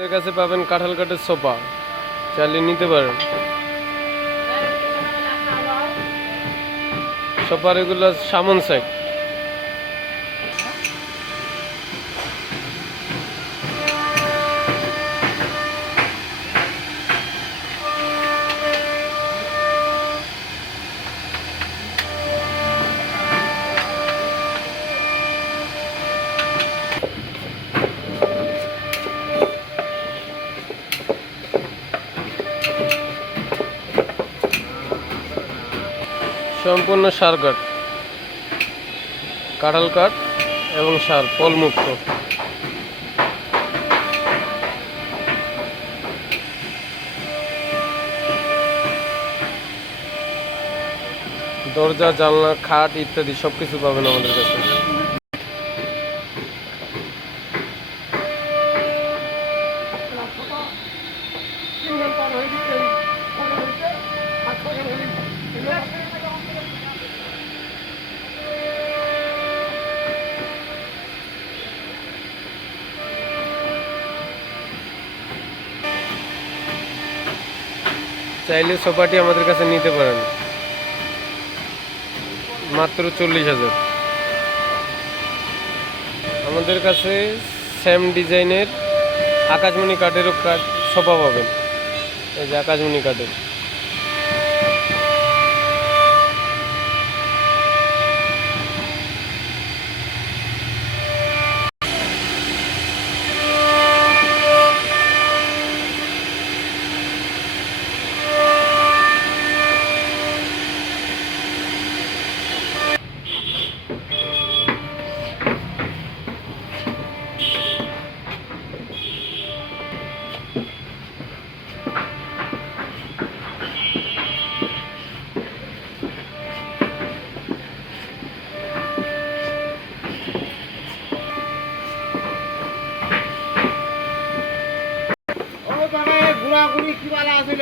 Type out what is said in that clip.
আমাদের কাছে পাবেন কাঁঠাল কাঠের সোফা, চাইলে নিতে পারেন। সোফার এগুলো সামন সাইড। সম্পূর্ণ সার কাঠ, কাঁঠাল কাঠ এবং সার ফলমুক্ত। দরজা, জানলা, খাট ইত্যাদি সবকিছু পাবেন আমাদের কাছে। চাইলে সোফাটি আমাদের কাছে নিতে পারেন মাত্র 40,000। আমাদের কাছে সেম ডিজাইনের আকাশমণি কাঠেরও সোফা পাবেন। এই যে আকাশমণি কাঠের। ঘোরাঘুরি কি বালা আছিল